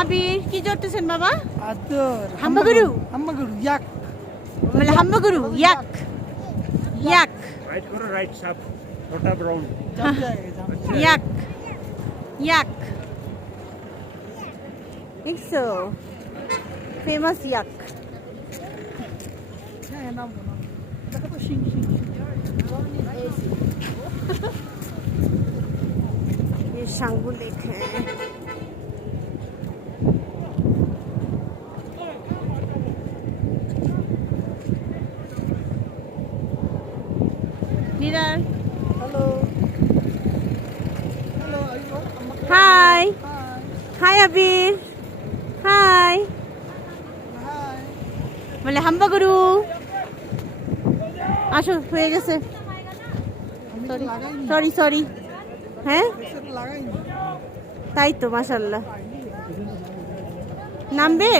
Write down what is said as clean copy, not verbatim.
আবির কি জড়তেছেন বাবা? আদর হাম্বাগুরু হাম্বাগুরু ইয়াক মানে হাম্বাগুরু ইয়াক ইয়াক राइट करो राइट साफ छोटा ब्राउन জাম জায়গা ইয়াক ইয়াক দেখছো ফেমাস ইয়াক হ্যাঁ নাম নাম দেখো তো সিং সিং ये शांगु लेक है। नीरर হ্যালো হ্যালো हाय হাই हाय अबीर हाय হাই বলে হাম্বাগুরু আসো হয়ে গেছে আমি তো লাগাইনি সরি সরি হ্যাঁ সেটা লাগাইনি তাই তো মাশাআল্লাহ নামবে